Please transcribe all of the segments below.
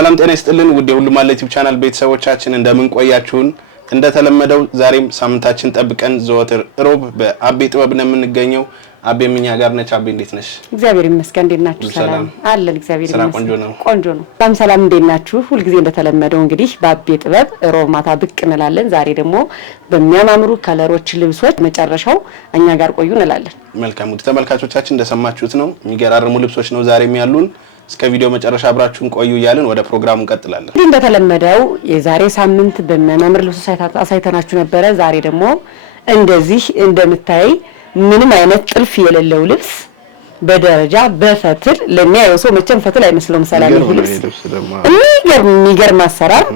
ሰላም ጤና ይስጥልን ውድ የሁሉም አለ ዩቲዩብ ቻናል ቤተሰቦቻችን እንደምን ቆያችሁን? እንደተለመደው ዛሬም ሳምንታችን ጠብቀን ዘወትር ሮብ በአቤ ጥበብ ነው የምንገኘው። አቤ ምኛ ጋር ነች። አቤ እንዴት ነሽ? እግዚአብሔር ይመስገን። እንዴት ናችሁ? ሰላም አለን። እግዚአብሔር ይመስገን። ቆንጆ ነው። ቆንጆ ነው። ሰላም እንዴት ናችሁ? ሁሉ ጊዜ እንደተለመደው እንግዲህ በአቤ ጥበብ ሮብ ማታ ብቅ እንላለን። ዛሬ ደግሞ በሚያማምሩ ከለሮች ልብሶች መጨረሻው እኛ ጋር ቆዩ እንላለን። መልካም ውድ ተመልካቾቻችን እንደሰማችሁት ነው የሚገራርሙ ልብሶች ነው ዛሬም ያሉን። እስከ ቪዲዮ መጨረሻ አብራችሁን ቆዩ እያልን ወደ ፕሮግራሙ እንቀጥላለን። እንደተለመደው የዛሬ ሳምንት በሚያማምር ልብሶች አሳይተናችሁ ነበረ። ዛሬ ደግሞ እንደዚህ እንደምታይ ምንም አይነት ጥልፍ የሌለው ልብስ በደረጃ በፈትል ለሚያየው ሰው መቼም ፈትል አይመስለውም። ሰላም ይሁን ልብስ የሚገርም አሰራር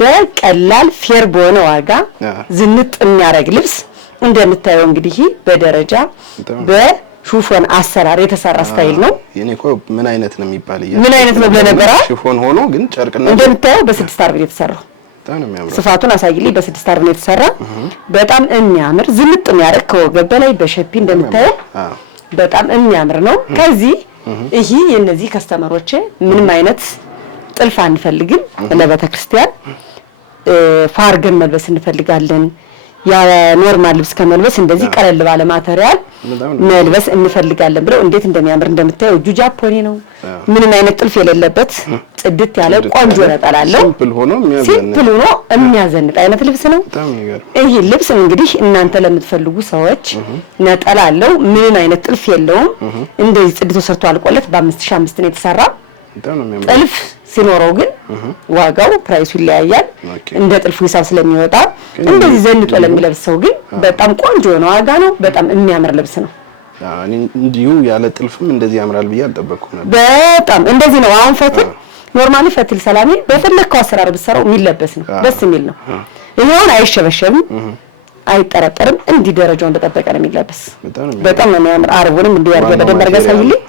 በቀላል ፌር በሆነ ዋጋ ዝንጥ የሚያደርግ ልብስ እንደምታየው እንግዲህ በደረጃ በሹፎን አሰራር የተሰራ ስታይል ነው። የኔኮ ምን አይነት ነው የሚባል ምን አይነት ነው ብለነበራ ሹፎን ሆኖ ግን ጨርቅና እንደምታየው በ6 አርብ የተሰራው ስፋቱን አሳይልኝ። በ6 አርብ ነው የተሰራ። በጣም የሚያምር ዝንጥ የሚያደርግ ከወገብ በላይ በሸፒ እንደምታየው በጣም የሚያምር ነው። ከዚህ ይሄ የነዚህ ከስተመሮች ምንም አይነት ጥልፍ አንፈልግም። ለቤተክርስቲያን ፋርገን መልበስ እንፈልጋለን። ያ ኖርማል ልብስ ከመልበስ እንደዚህ ቀለል ባለ ማቴሪያል መልበስ እንፈልጋለን ብለው እንዴት እንደሚያምር እንደምታየው እጁ ጃፖኒ ነው። ምንም አይነት ጥልፍ የሌለበት ጽድት ያለ ቆንጆ ነጠላ አለው። ሲምፕል ሆኖ የሚያዘንጥ አይነት ልብስ ነው። ይሄ ልብስ እንግዲህ እናንተ ለምትፈልጉ ሰዎች ነጠላ አለው። ምንም አይነት ጥልፍ የለውም። እንደዚህ ጽድቶ ሰርቶ አልቆለት በ5005 ነው የተሰራ። ጥልፍ ሲኖረው ግን ዋጋው ፕራይሱ ይለያያል። እንደ ጥልፉ ሂሳብ ስለሚወጣ እንደዚህ ዘንጦ ለሚለብስ ሰው ግን በጣም ቆንጆ ነው። ዋጋ ነው። በጣም የሚያምር ልብስ ነው። እንዲሁ ያለ ጥልፍም እንደዚህ ያምራል ብዬ አልጠበቅኩም ነበር። በጣም እንደዚህ ነው። አሁን ፈትል ኖርማሊ ፈትል ሰላሜ በፈለከው አሰራር ብትሰራው የሚለበስ ነው። ደስ የሚል ነው። ይሄውን አይሸበሸብም፣ አይጠረጠርም። እንዲህ ደረጃው እንደተጠበቀ ነው የሚለበስ። በጣም ነው የሚያምር። አርቡንም እንዲህ ያርገ በደንብ አርገ ሳይልኝ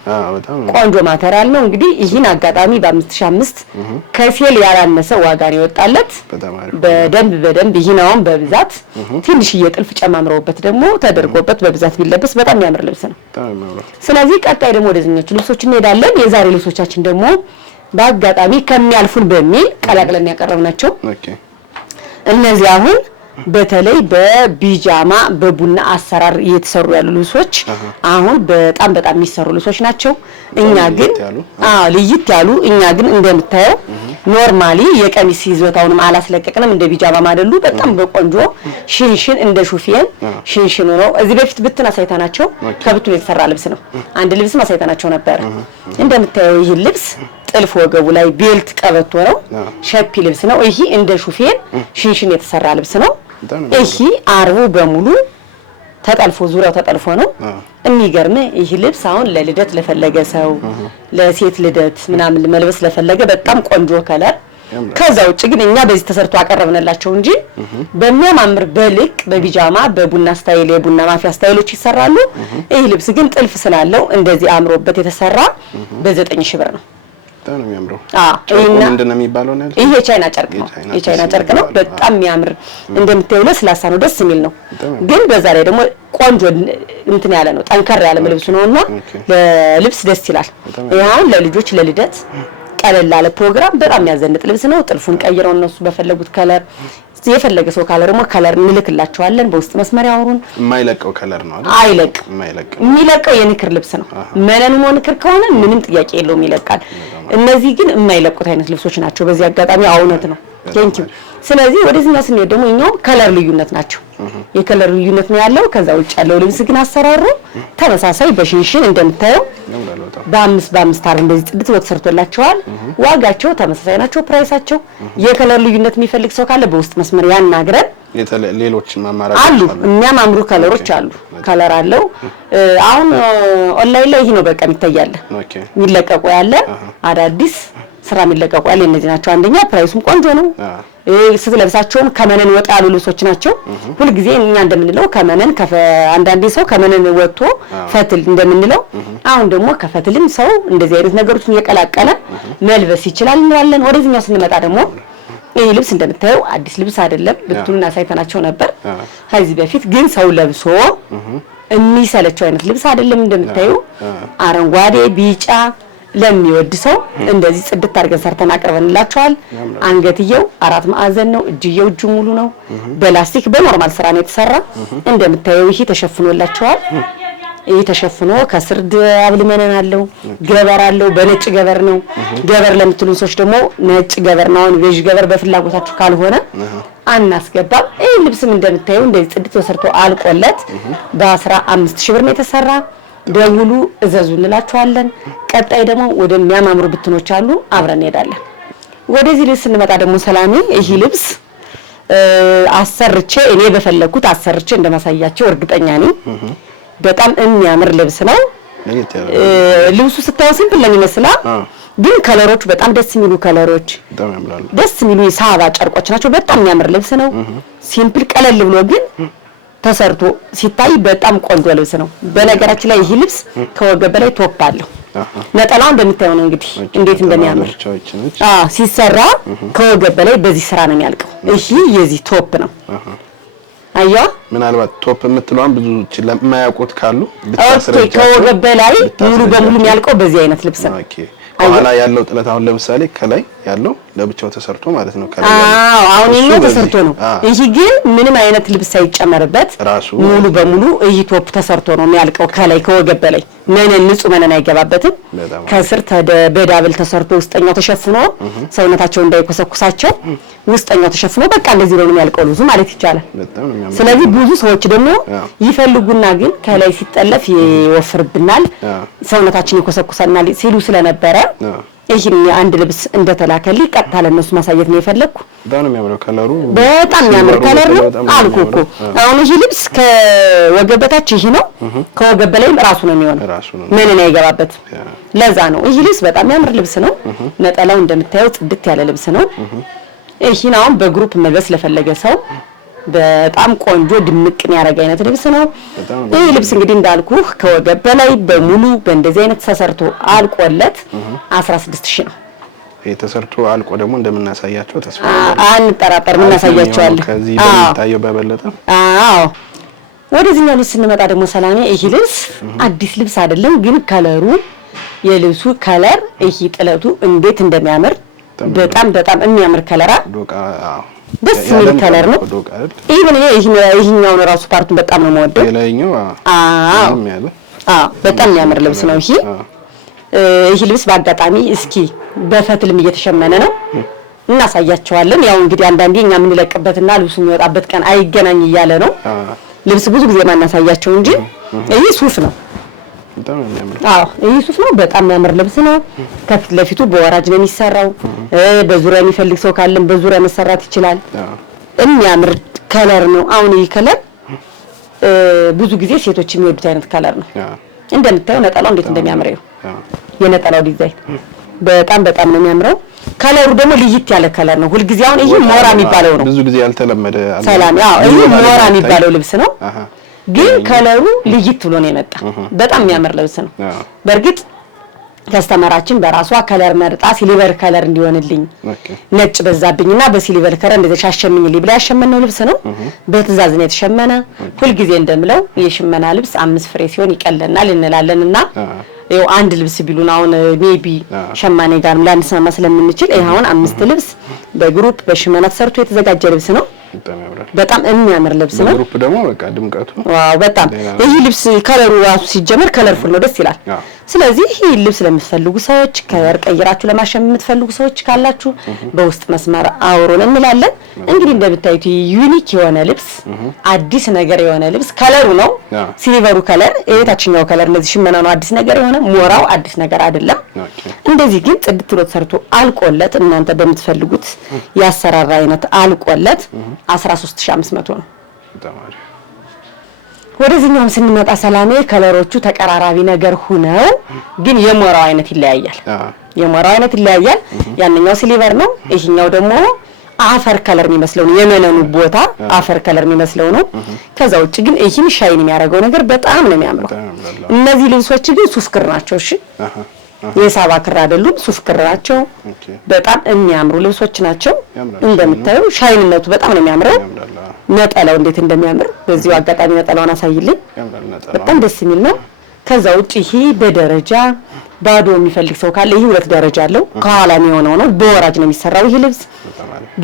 ቆንጆ ማቴሪያል ነው። እንግዲህ ይህን አጋጣሚ በ5005 ከሴል ያላነሰ ዋጋ ነው የወጣለት። በደንብ ይህናውን በብዛት ትንሽዬ ጥልፍ ጨማምረውበት ደግሞ ተደርጎበት በብዛት ቢለበስ በጣም የሚያምር ልብስ ነው። ስለዚህ ቀጣይ ደግሞ ወደዚህኞቹ ልብሶች እንሄዳለን። የዛሬ ልብሶቻችን ደግሞ በአጋጣሚ ከሚያልፉን በሚል ቀላቅለን ያቀረብናቸው እነዚህ አሁን በተለይ በቢጃማ በቡና አሰራር እየተሰሩ ያሉ ልብሶች አሁን በጣም የሚሰሩ ልብሶች ናቸው። እኛ ግን ልይት ያሉ እኛ ግን እንደምታየው ኖርማሊ የቀሚስ ይዞታውንም አላስለቀቅንም። እንደ ቢጃማ ማደሉ በጣም በቆንጆ ሽንሽን እንደ ሹፊየን ሽንሽን ነው። እዚህ በፊት ብትን አሳይታናቸው ከብቱን የተሰራ ልብስ ነው። አንድ ልብስም አሳይታናቸው ነበር። እንደምታየው ይህ ልብስ ጥልፍ ወገቡ ላይ ቤልት ቀበቶ ነው። ሸፒ ልብስ ነው። ይሄ እንደ ሹፌን ሽንሽን የተሰራ ልብስ ነው። ይሄ አርቡ በሙሉ ተጠልፎ ዙሪያው ተጠልፎ ነው። የሚገርም ይሄ ልብስ አሁን ለልደት ለፈለገ ሰው ለሴት ልደት ምናምን መልበስ ለፈለገ በጣም ቆንጆ ከለር። ከዛ ውጭ ግን እኛ በዚህ ተሰርቶ አቀረብነላቸው እንጂ በሚያማምር በልቅ በቢጃማ በቡና ስታይል የቡና ማፊያ ስታይሎች ይሰራሉ። ይሄ ልብስ ግን ጥልፍ ስላለው እንደዚህ አምሮበት የተሰራ በ9000 ብር ነው። በጣም የሚያምረው ጨርቁ ምንድነው የሚባለው ነው? ይሄ የቻይና ጨርቅ ነው። የቻይና ጨርቅ ነው። በጣም የሚያምር እንደምታየው ለስላሳ ነው። ደስ የሚል ነው። ግን በዛ ላይ ደግሞ ቆንጆ እንትን ያለ ነው። ጠንከር ያለ ልብስ ነውና ለልብስ ደስ ይላል። ይሄን ለልጆች ለልደት ቀለል ያለ ፕሮግራም በጣም ያዘንጥ ልብስ ነው። ጥልፉን ቀይረው እነሱ በፈለጉት ከለር የፈለገ ሰው ካለ ደግሞ ከለር እንልክላቸዋለን። በውስጥ መስመር ያወሩን። የማይለቀው ከለር ነው አይደል? አይለቅም። የሚለቀው የንክር ልብስ ነው። መነኑ ንክር ከሆነ ምንም ጥያቄ የለውም ይለቃል። እነዚህ ግን የማይለቁት አይነት ልብሶች ናቸው። በዚህ አጋጣሚ አውነት ነው። ቴንኪው። ስለዚህ ወደዚህኛው ስንሄድ ደግሞ እኛው ከለር ልዩነት ናቸው። የከለር ልዩነት ነው ያለው። ከዛ ውጭ ያለው ልብስ ግን አሰራሩ ተመሳሳይ በሽንሽን እንደምታየው በ5 አር እንደዚህ ጽድት ወጥ ሰርቶላቸዋል። ዋጋቸው ተመሳሳይ ናቸው። ፕራይሳቸው የከለር ልዩነት የሚፈልግ ሰው ካለ በውስጥ መስመር ያናግረን። ሌሎች ማማራጮች አሉ። የሚያማምሩ ከለሮች አሉ። ከለር አለው። አሁን ኦንላይን ላይ ይሄ ነው በቃ ይታያል። የሚለቀቁ ያለ አዳዲስ ስራ የሚለቀቁ ያለ እነዚህ ናቸው። አንደኛ ፕራይሱም ቆንጆ ነው። ስትለብሳቸውም ከመነን ወጣ ያሉ ልብሶች ናቸው። ሁሉ ጊዜ እኛ እንደምንለው ከመነን አንዳንዴ ሰው ከመነን ወጥቶ ፈትል እንደምንለው አሁን ደግሞ ከፈትልም ሰው እንደዚህ አይነት ነገሮችን እየቀላቀለ መልበስ ይችላል እንላለን። ወደዚህኛው ስንመጣ ደግሞ ይሄ ልብስ እንደምታየው አዲስ ልብስ አይደለም። ብቱን አሳይተናቸው ነበር ከዚህ በፊት ግን ሰው ለብሶ የሚሰለቸው አይነት ልብስ አይደለም። እንደምታየው አረንጓዴ ቢጫ ለሚወድ ሰው እንደዚህ ጽድት አድርገን ሰርተን አቅርበንላችኋል። አንገትየው 4 ማዕዘን ነው። እጅየው እጁ ሙሉ ነው። በላስቲክ በኖርማል ስራ ነው የተሰራ። እንደምታየው ይሄ ተሸፍኖላችኋል። ይሄ ተሸፍኖ ከስር ዳብል መነን አለው፣ ገበር አለው። በነጭ ገበር ነው። ገበር ለምትሉን ሰዎች ደግሞ ነጭ ገበር ነው። ቤዥ ገበር በፍላጎታችሁ ካልሆነ አናስገባም። ይሄ ልብስም እንደምታየው እንደዚህ ጽድት ተሰርቶ አልቆለት በ15000 ብር ነው የተሰራ። ደውሉ እዘዙ እንላችኋለን። ቀጣይ ደግሞ ወደሚያማምሩ ብትኖች አሉ አብረን እንሄዳለን። ወደዚህ ልብስ ስንመጣ ደግሞ ሰላሜ ይሄ ልብስ አሰርቼ እኔ በፈለኩት አሰርቼ እንደማሳያቸው እርግጠኛ ነኝ። በጣም የሚያምር ልብስ ነው። ልብሱ ስታዩ ሲምፕል ነው ይመስላል፣ ግን ከለሮቹ በጣም ደስ የሚሉ ከለሮች፣ ደስ የሚሉ ሳባ ጨርቆች ናቸው። በጣም የሚያምር ልብስ ነው። ሲምፕል ቀለል ብሎ ግን ተሰርቶ ሲታይ በጣም ቆንጆ ልብስ ነው። በነገራችን ላይ ይሄ ልብስ ከወገብ በላይ ቶፕ አለው። ነጠላው እንደምታየው ነው እንግዲህ እንዴት እንደሚያምር ሲሰራ ከወገብ በላይ በዚህ ስራ ነው የሚያልቀው። ይሄ የዚህ ቶፕ ነው። አያ ምናልባት ቶፕ የምትለዋን ብዙ ለማያውቁት ካሉ ኦኬ፣ ከወገብ በላይ ሙሉ በሙሉ የሚያልቀው በዚህ አይነት ልብስ ነው። ኦኬ፣ ከኋላ ያለው ጥለት አሁን ለምሳሌ ከላይ ያለው ለብቻው ተሰርቶ ማለት ነው። ከላይ አሁን ይሄ ተሰርቶ ነው። ይሄ ግን ምንም አይነት ልብስ ሳይጨመርበት ሙሉ በሙሉ ይሄ ቶፕ ተሰርቶ ነው የሚያልቀው። ከላይ ከወገብ በላይ መነን ንጹህ መነን አይገባበትም። ከስር በዳብል ተሰርቶ ውስጠኛው ተሸፍኖ ሰውነታቸው እንዳይኮሰኩሳቸው ውስጠኛው ተሸፍኖ በቃ እንደዚህ ነው የሚያልቀው ልብሱ ማለት ይቻላል። ስለዚህ ብዙ ሰዎች ደግሞ ይፈልጉና ግን ከላይ ሲጠለፍ ይወፍርብናል፣ ሰውነታችን ይኮሰኩሳናል ሲሉ ስለነበረ ይሄን አንድ ልብስ እንደተላከልኝ ቀጥታ ለነሱ ማሳየት ነው የፈለኩ። በጣም የሚያምር ከለሩ፣ በጣም የሚያምር ከለር ነው አልኩ እኮ። አሁን ይሄ ልብስ ከወገብ በታች ይሄ ነው፣ ከወገብ በላይ ራሱ ነው የሚሆነው፣ ምንም አይገባበት። ለዛ ነው ይሄ ልብስ በጣም የሚያምር ልብስ ነው። ነጠላው እንደምታየው ጽድት ያለ ልብስ ነው። ይሄን አሁን በግሩፕ መልበስ ለፈለገ ሰው በጣም ቆንጆ ድምቅ የሚያደርግ አይነት ልብስ ነው። ይሄ ልብስ እንግዲህ እንዳልኩህ ከወገብ በላይ በሙሉ በእንደዚህ አይነት ተሰርቶ አልቆለት 16000 ነው። ይሄ ተሰርቶ አልቆ ደግሞ እንደምናሳያቸው ተስፋ አንጠራጠርም፣ እናሳያቸዋለን ከዚህ በሚታየው በበለጠ። አዎ፣ ወደዚህኛው ልብስ ስንመጣ ደግሞ ሰላሜ ይሄ ልብስ አዲስ ልብስ አይደለም፣ ግን ከለሩ የልብሱ ከለር ይሄ ጥለቱ እንዴት እንደሚያምር በጣም በጣም የሚያምር ከለራ ደስ የሚል ከለር ነው። ይሄኛው ነው ራሱ ፓርቱን በጣም ነው የምወደው። በጣም የሚያምር ልብስ ነው ይሄ ልብስ። በአጋጣሚ እስኪ በፈትልም እየተሸመነ ነው እናሳያቸዋለን። ያው እንግዲህ አንዳንዴ እኛ የምንለቅበትና ልብሱ የሚወጣበት ቀን አይገናኝ እያለ ነው ልብስ ብዙ ጊዜ ማናሳያቸው እንጂ ይሄ ሱፍ ነው። ይሄ ሱፍ ነው። በጣም የሚያምር ልብስ ነው። ከፊት ለፊቱ በወራጅ ነው የሚሰራው። በዙሪያ የሚፈልግ ሰው ካለም በዙሪያ መሰራት ይችላል። የሚያምር ከለር ነው። አሁን ይሄ ከለር ብዙ ጊዜ ሴቶች የሚወዱት አይነት ከለር ነው። እንደምታየው ነጠላው እንዴት እንደሚያምር ነው። የነጠላው ዲዛይን በጣም በጣም ነው የሚያምረው። ከለሩ ደግሞ ልይት ያለ ከለር ነው። ሁሉ ጊዜ አሁን ይሄ ሞራ የሚባለው ነው። ብዙ ጊዜ ያልተለመደ ሰላም። ይሄ ሞራ የሚባለው ልብስ ነው። ግን ከለሩ ልይት ብሎ ነው የመጣ። በጣም የሚያምር ልብስ ነው። በእርግጥ ከስተመራችን በራሷ ከለር መርጣ ሲልቨር ከለር እንዲሆንልኝ ነጭ በዛብኝና በሲልቨር ከለር እንደተሻሸምኝልኝ ብላ ያሸመነው ልብስ ነው። በትዕዛዝ ነው የተሸመነ። ሁሉ ጊዜ እንደምለው የሽመና ልብስ 5 ፍሬ ሲሆን ይቀለናል እንላለንና ይኸው አንድ ልብስ ቢሉን አሁን ሜቢ ሸማኔ ጋር ላንስማማ ስለምንችል ይሄ አሁን 5 ልብስ በግሩፕ በሽመና ተሰርቶ የተዘጋጀ ልብስ ነው። በጣም የሚያምር ልብስ ነው። ግሩፕ ደግሞ በቃ ድምቀቱ ዋው! በጣም ይሄ ልብስ ከለሩ ራሱ ሲጀመር ከለርፉል ነው፣ ደስ ይላል። ስለዚህ ይሄ ልብስ ለምትፈልጉ ሰዎች ከለር ቀይራችሁ ለማሸመን የምትፈልጉ ሰዎች ካላችሁ በውስጥ መስመር አውሩን እንላለን። እንግዲህ እንደምታዩት ዩኒክ የሆነ ልብስ፣ አዲስ ነገር የሆነ ልብስ ከለሩ ነው ሲልቨሩ ከለር፣ የታችኛው ከለር እንደዚህ ሽመና ነው አዲስ ነገር የሆነ ሞራው አዲስ ነገር አይደለም። እንደዚህ ግን ጽድት ብሎ ተሰርቶ አልቆለት እናንተ በምትፈልጉት ያሰራራ አይነት አልቆለት 13500 ነው። ወደዚህኛው ስንመጣ ሰላሜ ከለሮቹ ተቀራራቢ ነገር ሆነው ግን የሞራው አይነት ይለያያል። የሞራው አይነት ይለያያል። ያንኛው ሲልቨር ነው፣ ይሄኛው ደግሞ አፈር ከለር የሚመስለው ነው። የመነኑ ቦታ አፈር ከለር የሚመስለው ነው። ከዛ ውጭ ግን ይሄን ሻይን የሚያደርገው ነገር በጣም ነው የሚያምረው። እነዚህ ልብሶች ግን ሱፍ ክር ናቸው። እሺ የሳባ ክር አይደሉም፣ ሱፍ ክር ናቸው። በጣም የሚያምሩ ልብሶች ናቸው። እንደምታዩ ሻይንነቱ በጣም ነው የሚያምረው። ነጠላው እንዴት እንደሚያምር በዚሁ አጋጣሚ ነጠላውን አሳይልኝ። በጣም ደስ የሚል ነው። ከዛ ውጭ ይሄ በደረጃ ባዶ የሚፈልግ ሰው ካለ ይሄ ሁለት ደረጃ አለው ከኋላ የሚሆነው ነው በወራጅ ነው የሚሰራው ይሄ ልብስ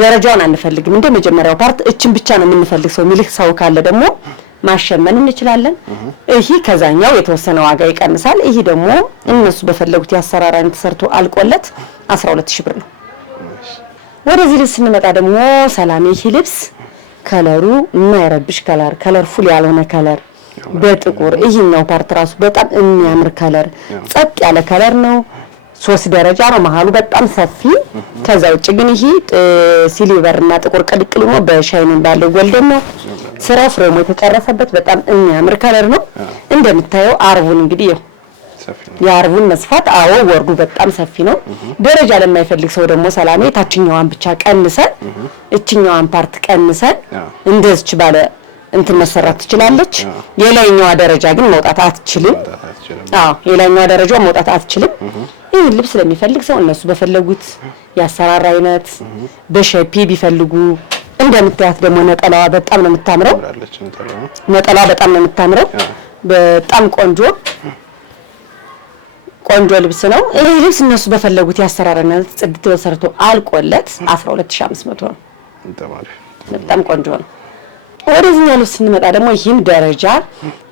ደረጃውን አንፈልግም እንደ መጀመሪያው ፓርት እችን ብቻ ነው የምንፈልግ ሰው ሚልክ ሰው ካለ ደግሞ ማሸመን እንችላለን ይሄ ከዛኛው የተወሰነ ዋጋ ይቀንሳል ይሄ ደግሞ እነሱ በፈለጉት ያሰራራን ተሰርቶ አልቆለት 12000 ብር ነው ወደዚህ ልብስ ስንመጣ ደግሞ ሰላም ይሄ ልብስ ከለሩ የማይረብሽ ከለርፉል ያልሆነ ከለር በጥቁር ይሄኛው ፓርት ራሱ በጣም የሚያምር ከለር ጸጥ ያለ ከለር ነው 3 ደረጃ ነው መሃሉ በጣም ሰፊ ከዛ ውጭ ግን ይሄ ሲልቨር እና ጥቁር ቅልቅል ነው በሻይኒንግ ባለው ጎልደን ነው ስራው ፍሬሙ የተጨረሰበት በጣም የሚያምር ከለር ነው እንደምታየው አርቡን እንግዲህ የአርቡን መስፋት አዎ ወርዱ በጣም ሰፊ ነው ደረጃ ለማይፈልግ ሰው ደግሞ ሰላሜ ታችኛዋን ብቻ ቀንሰን እችኛዋን ፓርት ቀንሰን እንደዚህ ባለ እንትን መሰራት ትችላለች የላይኛው ደረጃ ግን መውጣት አትችልም አዎ የላይኛው ደረጃው መውጣት አትችልም ይሄን ልብስ ለሚፈልግ ሰው እነሱ በፈለጉት ያሰራራ አይነት በሸፒ ቢፈልጉ እንደምታያት ደግሞ ነጠላዋ በጣም ነው የምታምረው ነጠላዋ በጣም ነው የምታምረው በጣም ቆንጆ ልብስ ነው ይሄ ልብስ እነሱ በፈለጉት ያሰራራና ጽድት ተሰርቶ አልቆለት 12500 ነው በጣም ቆንጆ ነው ወደዚህ ልብስ ስንመጣ ደግሞ ይሄም ደረጃ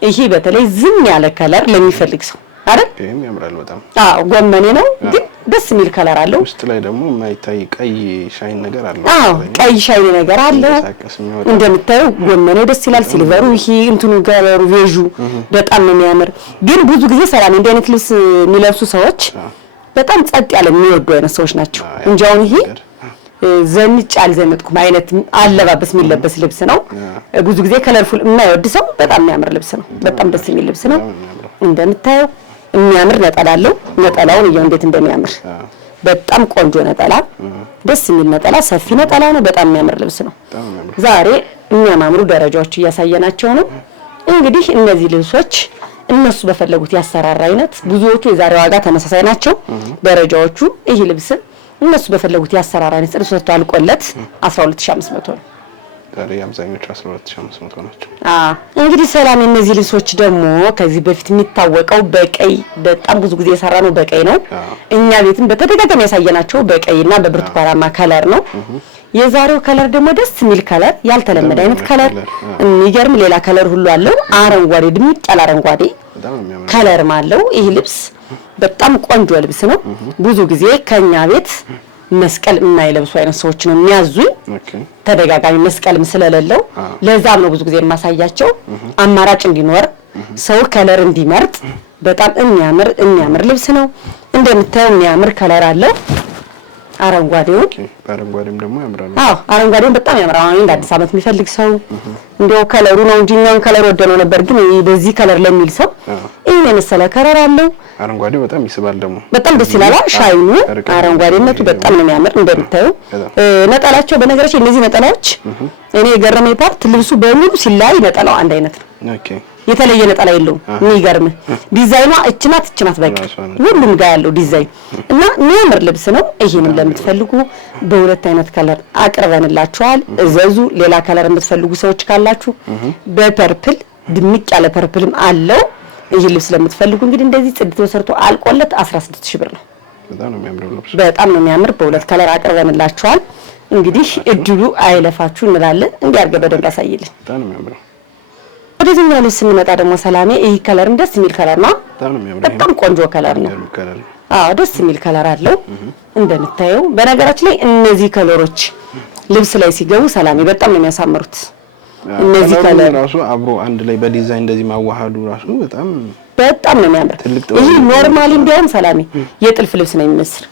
ይሄ በተለይ ዝም ያለ ከለር ለሚፈልግ ሰው አይደል ይሄም ያምራል በጣም አዎ ጎመኔ ነው ግን ደስ የሚል ከለር አለው ውስጥ ላይ ደግሞ የማይታይ ቀይ ሻይን ነገር አለው አዎ ቀይ ሻይን ነገር አለው እንደምታየው ጎመኔው ደስ ይላል ሲልቨሩ ይሄ እንትኑ ከለሩ ቬጁ በጣም ነው የሚያምር ግን ብዙ ጊዜ ሰላም እንደ አይነት ልብስ የሚለብሱ ሰዎች በጣም ጸጥ ያለ የሚወዱ አይነት ሰዎች ናቸው እንጂ አሁን ይሄ ዘንጭ አልዘነጥኩም አይነት አለባበስ የሚለበስ ልብስ ነው ብዙ ጊዜ ከለርፉል የማይወድ ሰው በጣም የሚያምር ልብስ ነው በጣም ደስ የሚል ልብስ ነው እንደምታየው የሚያምር ነጠላ አለው ነጠላውን እንዴት እንደሚያምር በጣም ቆንጆ ነጠላ ደስ የሚል ነጠላ ሰፊ ነጠላ ነው በጣም የሚያምር ልብስ ነው ዛሬ የሚያማምሩ ደረጃዎች እያሳየናቸው ነው እንግዲህ እነዚህ ልብሶች እነሱ በፈለጉት ያሰራራ አይነት ብዙዎቹ የዛሬ ዋጋ ተመሳሳይ ናቸው ደረጃዎቹ ይሄ ልብስ እነሱ በፈለጉት ያሰራራ አይነት ልብሶች አልቆለት 12500 ነው ዛሬ አብዛኞቹ 12500 ናቸው እንግዲህ ሰላም እነዚህ ልብሶች ደግሞ ከዚህ በፊት የሚታወቀው በቀይ በጣም ብዙ ጊዜ የሰራ ነው በቀይ ነው እኛ ቤትም በተደጋጋሚ ያሳየናቸው በቀይና በብርቱካናማ ከለር ነው የዛሬው ከለር ደግሞ ደስ የሚል ከለር ያልተለመደ አይነት ከለር የሚገርም ሌላ ከለር ሁሉ አለው አረንጓዴ ድምቅ ያለ አረንጓዴ ከለርም አለው ይሄ ልብስ በጣም ቆንጆ ልብስ ነው ብዙ ጊዜ ከኛ ቤት መስቀል የማይለብሱ አይነት ሰዎች ነው የሚያዙኝ ተደጋጋሚ መስቀልም ስለሌለው ለዛም ነው ብዙ ጊዜ የማሳያቸው አማራጭ እንዲኖር ሰው ከለር እንዲመርጥ በጣም የሚያምር ልብስ ነው እንደምታየው የሚያምር ከለር አለው አረንጓዴው አረንጓዴም ደግሞ ያምራል አረንጓዴው በጣም ያምራል እንደ አዲስ አመት የሚፈልግ ሰው እንደው ከለሩ ነው እንጂ እኛም ከለር ወደነው ነበር ግን በዚህ ከለር ለሚል ሰው ይሄን የመሰለ ከለር አለው አረንጓዴው በጣም ይስባል ደግሞ በጣም ደስ ይላል ሻይኑ አረንጓዴነቱ በጣም ነው የሚያምር እንደምታዩ ነጠላቸው በነገራችን እነዚህ ነጠላዎች እኔ የገረመኝ ፓርት ልብሱ በሙሉ ሲላይ ነጠላው አንድ አይነት ነው የተለየ ነጠላ የለውም የሚገርም ዲዛይኗ እችናት በቃ ሁሉም ጋር ያለው ዲዛይን እና የሚያምር ልብስ ነው ይሄንም ለምትፈልጉ በሁለት አይነት ከለር አቅርበንላችኋል እዘዙ ሌላ ከለር የምትፈልጉ ሰዎች ካላችሁ በፐርፕል ድምቅ ያለ ፐርፕልም አለው ይሄ ልብስ ለምትፈልጉ እንግዲህ እንደዚህ ጽድት ተሰርቶ አልቆለት 16000 ብር ነው በጣም ነው የሚያምር በሁለት ከለር አቅርበንላችኋል እንግዲህ እድሉ አይለፋችሁ እንላለን እንዲያርገ በደንብ አሳይልን በጣም ነው የሚያምር ወደዚህ ነው ስንመጣ ደግሞ ሰላሜ ይሄ ከለር ደስ የሚል ከለር ነው በጣም ቆንጆ ከለር ነው ደስ የሚል ከለር አለው እንደምታየው በነገራችን ላይ እነዚህ ከለሮች ልብስ ላይ ሲገቡ ሰላሜ በጣም ነው የሚያሳምሩት እነዚህ ከለር ራሱ አብሮ አንድ ላይ በዲዛይን እንደዚህ ማዋሃዱ ራሱ በጣም ነው የሚያምር ይሄ ኖርማሊ እንዲያውም ሰላሜ የጥልፍ ልብስ ነው የሚመስል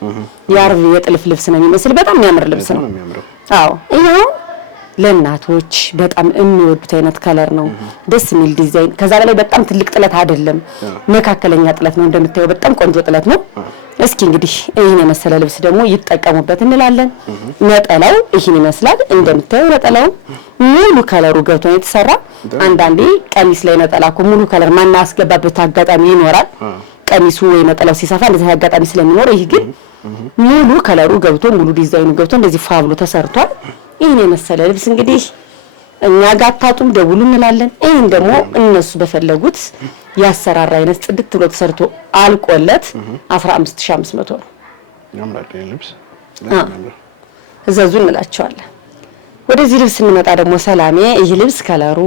ያርቭ የጥልፍ ልብስ ነው የሚመስል በጣም የሚያምር ልብስ ነው ይሄው ለእናቶች በጣም የሚወዱት አይነት ከለር ነው ደስ የሚል ዲዛይን ከዛ በላይ በጣም ትልቅ ጥለት አይደለም መካከለኛ ጥለት ነው እንደምታየው በጣም ቆንጆ ጥለት ነው እስኪ እንግዲህ ይሄን የመሰለ ልብስ ደግሞ ይተቀሙበት እንላለን ነጠላው ይሄን ይመስላል እንደምታየው ነጠላው ሙሉ ከለሩ ገብቶ የተሰራ አንዳንዴ ቀሚስ ላይ ነጠላ ሙሉ ከለር ማና ያስገባበት አጋጣሚ ይኖራል ቀሚሱ ወይ ነጠላው ሲሰፋ እንደዚህ አጋጣሚ ስለሚኖር ይሄ ግን ሙሉ ከለሩ ገብቶ ሙሉ ዲዛይኑ ገብቶ እንደዚህ ፋብሎ ተሰርቷል ይሄን የመሰለ ልብስ እንግዲህ እኛ ጋር ታጡም ደውሉ እንላለን ይሄን ደግሞ እነሱ በፈለጉት ያሰራራ አይነት ጽድት ብሎ ተሰርቶ አልቆለት 15500 ነው። ያምራል ልብስ እዘዙ እንላቸዋለን። ወደዚህ ልብስ እንመጣ ደግሞ ሰላሜ ይህ ልብስ ከለሩ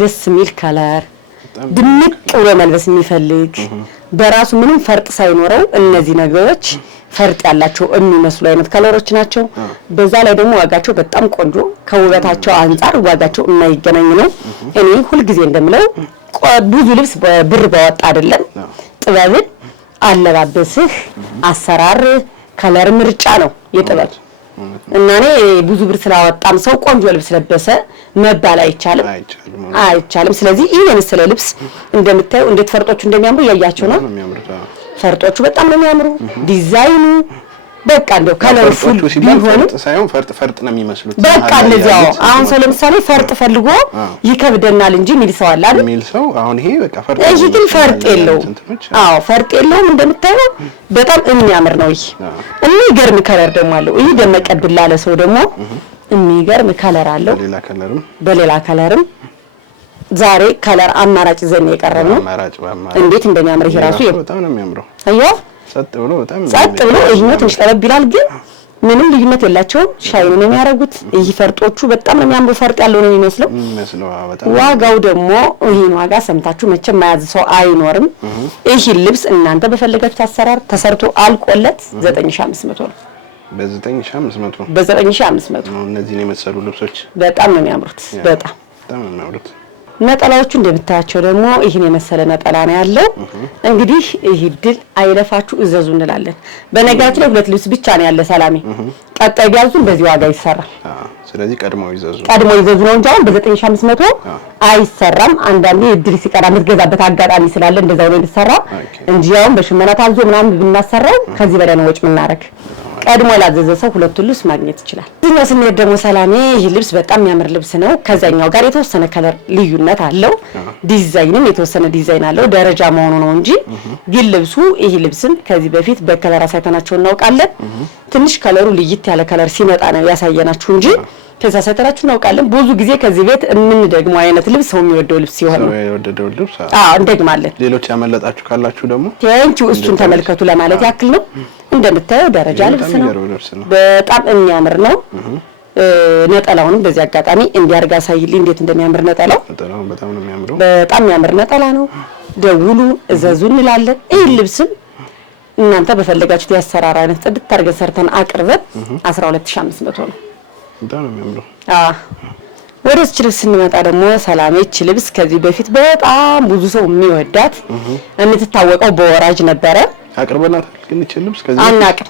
ደስ የሚል ከለር ድምቅ ብሎ መልበስ የሚፈልግ በራሱ ምንም ፈርጥ ሳይኖረው እነዚህ ነገሮች ፈርጥ ያላቸው የሚመስሉ አይነት ከለሮች ናቸው። በዛ ላይ ደግሞ ዋጋቸው በጣም ቆንጆ ከውበታቸው አንፃር ዋጋቸው የማይገናኝ ነው። እኔ ሁሉ ጊዜ እንደምለው ብዙ ልብስ ብር ባወጣ አይደለም ጥበብን አለባበስህ አሰራር ከለር ምርጫ ነው የጥበብ እና እኔ ብዙ ብር ስላወጣም ሰው ቆንጆ ልብስ ለበሰ መባል አይቻልም። ስለዚህ ይሄ የመሰለ ልብስ እንደምታዩ እንዴት ፈርጦቹ እንደሚያምሩ ያያቸው ነው። ፈርጦቹ በጣም ነው የሚያምሩ ዲዛይኑ በቃ እንደው ከለር ፉል ቢሆኑ ሳይሆን ፈርጥ ነው የሚመስሉት። በቃ እንደዚያው አሁን ሰው ለምሳሌ ፈርጥ ፈልጎ ይከብደናል እንጂ ሚል ሰው አለ አይደል? ሚል ሰው አሁን ይሄ በቃ ፈርጥ ይሄ ግን ፈርጥ የለውም። አዎ ፈርጥ የለውም። እንደምታየው በጣም የሚያምር ነው። ይሄ የሚገርም ከለር ደግሞ አለው። ይሄ ደመቀብል ላለ ሰው ደግሞ የሚገርም ከለር አለው። በሌላ ከለርም ዛሬ ከለር አማራጭ ዘን የቀረበ ነው። እንዴት እንደሚያምር ይሄ ራሱ በጣም ነው የሚያምረው። አየው ጸጥ ብሎ ይሄ ትንሽ ጠበብ ይላል ግን ምንም ልዩነት የላቸውም። ሻይን ነው የሚያረጉት። ይሄ ፈርጦቹ በጣም ነው የሚያምሩ። ፈርጥ ያለው ነው የሚመስለው። ዋጋው ደግሞ ይሄን ዋጋ ሰምታችሁ መቼም ማያዝ ሰው አይኖርም። ይሄ ልብስ እናንተ በፈለጋችሁት አሰራር ተሰርቶ አልቆለት 9500 ነው። በ9500 ነው። እነዚህን የመሰሉ ልብሶች በጣም ነው የሚያምሩት። በጣም ነው የሚያምሩት። ነጠላዎቹ እንደምታያቸው ደግሞ ይሄን የመሰለ ነጠላ ነው ያለው። እንግዲህ ይሄ ድል አይለፋችሁ እዘዙ እንላለን። በነገራችን ላይ ሁለት ልብስ ብቻ ነው ያለ ሰላሜ። ቀጣይ ቢያዙን በዚህ ዋጋ ይሰራል። ስለዚህ ቀድሞው ይዘዙ ነው እንጂ አሁን በ9500 አይሰራም። አንዳንዴ ድል ሲቀራ የምትገዛበት አጋጣሚ ስላለ እንደዛው ነው የሚሰራ እንጂ አሁን በሽመና ታዞ ምናምን ብናሰራው ከዚህ በላይ ነው ወጭ የምናረግ። ቀድሞ ላዘዘ ሰው ሁለቱን ልብስ ማግኘት ይችላል። እዚህኛው ስንሄድ ደግሞ ሰላሜ ይህ ልብስ በጣም የሚያምር ልብስ ነው። ከዛኛው ጋር የተወሰነ ከለር ልዩነት አለው። ዲዛይንም የተወሰነ ዲዛይን አለው። ደረጃ መሆኑ ነው እንጂ ግን ልብሱ ይህ ልብስም ከዚህ በፊት በከለር አሳይተናቸው እናውቃለን። ትንሽ ከለሩ ልይት ያለ ከለር ሲመጣ ነው ያሳየናችሁ እንጂ ከዛ ሳይተራችሁ እናውቃለን። ብዙ ጊዜ ከዚህ ቤት የምንደግመው አይነት ልብስ ሰው የሚወደው ልብስ ሲሆን ነው የወደደው ልብስ። እንደግማለን። ሌሎች ያመለጣችሁ ካላችሁ ደግሞ ቴንኪው እሱን ተመልከቱ ለማለት ያክል ነው። እንደምታየው ደረጃ ልብስ ነው። በጣም የሚያምር ነው። ነጠላውንም በዚህ አጋጣሚ እንዲያርጋ ሳይልኝ እንዴት እንደሚያምር ነጠላው በጣም ነው የሚያምረው። በጣም የሚያምር ነጠላ ነው። ደውሉ እዘዙ እንላለን። ይሄ ልብስም እናንተ በፈለጋችሁት ያሰራራ አይነት ጽድት አድርገን ሰርተን አቅርበን 12500 ነው። በጣም ነው የሚያምረው። ወደ እቺ ልብስ ስንመጣ ደግሞ ሰላሜ እቺ ልብስ ከዚህ በፊት በጣም ብዙ ሰው የሚወዳት የምትታወቀው በወራጅ ነበረ። አቅርበናታል ግን እቺ ልብስ ከዚህ አናቅም።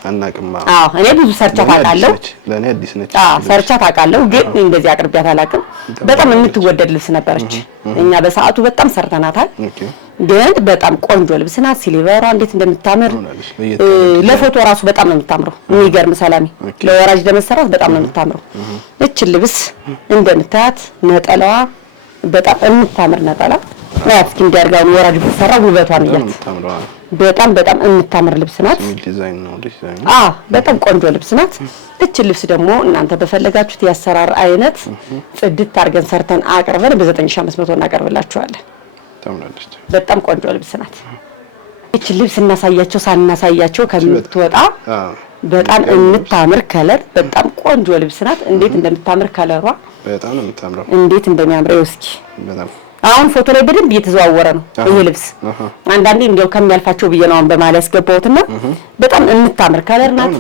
እኔ ብዙ ሰርቻት አውቃለሁ። ለኔ አዲስ ነች። ሰርቻት አውቃለሁ ግን እንደዚህ አቅርቢያት አላውቅም። በጣም የምትወደድ ልብስ ነበረች። እኛ በሰዓቱ በጣም ሰርተናታል። ግን በጣም ቆንጆ ልብስ ናት። ሲሊቨሯ እንዴት እንደምታምር ለፎቶ ራሱ በጣም ነው የምታምረው። የሚገርም ሰላሜ ለወራጅ ለመሰራት በጣም ነው የምታምረው። እቺ ልብስ እንደምታያት ነጠላዋ በጣም የምታምር ነጠላ ናት። እንዲያርጋው ወራጅ ብትሰራ ውበቷን እያት በጣም የምታምር ልብስ ናት። በጣም ቆንጆ ልብስ ናት። እቺ ልብስ ደግሞ እናንተ በፈለጋችሁት ያሰራር አይነት ጽድት አድርገን ሰርተን አቅርበን በ9500 እናቀርብላችኋለን። በጣም ቆንጆ ልብስ ናት። እቺ ልብስ እናሳያቸው ሳናሳያቸው ከምትወጣ በጣም የምታምር ከለር በጣም ቆንጆ ልብስ ናት። እንዴት እንደምታምር ከለሯ በጣም ነው የምታምረው። እንዴት እንደሚያምረው እስኪ አሁን ፎቶ ላይ በደንብ እየተዘዋወረ ነው ይሄ ልብስ። አንዳንዴ እንዲያው ከሚያልፋቸው ብዬ ነው በማለ ያስገባውትና በጣም የምታምር ከለር ናት።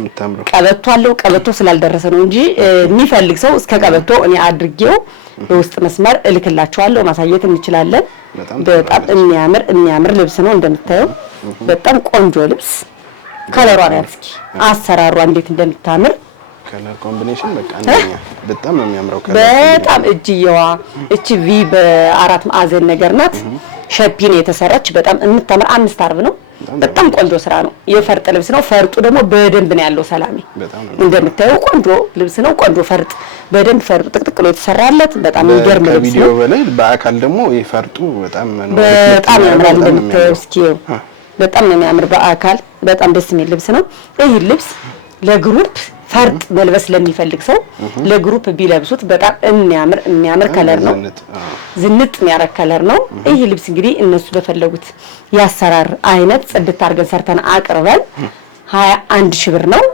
ቀበቶ አለው። ቀበቶ ስላልደረሰ ነው እንጂ የሚፈልግ ሰው እስከ ቀበቶ እኔ አድርጌው በውስጥ መስመር እልክላችኋለሁ፣ ማሳየት እንችላለን። በጣም የሚያምር ልብስ ነው እንደምታየው። በጣም ቆንጆ ልብስ ከለሯ ነው። እስኪ አሰራሯ እንዴት እንደምታምር ከለር ኮምቢኔሽን በቃ አንደኛ በጣም ነው የሚያምረው። በጣም እጅየዋ እቺ ቪ በአራት ማዕዘን ነገር ናት። ሸፒን የተሰራች በጣም የምታምር 5 አርብ ነው። በጣም ቆንጆ ስራ ነው። የፈርጥ ልብስ ነው። ፈርጡ ደግሞ በደንብ ነው ያለው ሰላሜ። እንደምታየው ቆንጆ ልብስ ነው። ቆንጆ ፈርጥ በደንብ ፈርጡ ጥቅጥቅ ብሎ የተሰራለት በጣም የሚገርም ልብስ ነው። ከቪዲዮ በላይ በአካል ደግሞ የፈርጡ በጣም ያምራል። እንደምታየው እስኪ በጣም ነው የሚያምር በአካል በጣም ደስ የሚል ልብስ ነው። ይሄ ልብስ ለግሩፕ ፈርጥ መልበስ ለሚፈልግ ሰው ለግሩፕ ቢለብሱት በጣም የሚያምር ከለር ነው። ዝንጥ የሚያረግ ከለር ነው። ይሄ ልብስ እንግዲህ እነሱ በፈለጉት ያሰራር አይነት ጽድት አድርገን ሰርተን አቅርበን 21 ሺህ ብር ነው።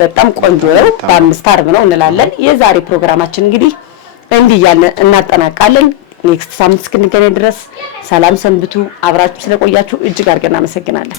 በጣም ቆንጆ ነው። በ5 አርብ ነው እንላለን። የዛሬ ፕሮግራማችን እንግዲህ እንዲህ ያለን እናጠናቃለን። ኔክስት ሳምንት እስክንገናኝ ድረስ ሰላም ሰንብቱ። አብራችሁ ስለቆያችሁ እጅግ አድርገን እናመሰግናለን።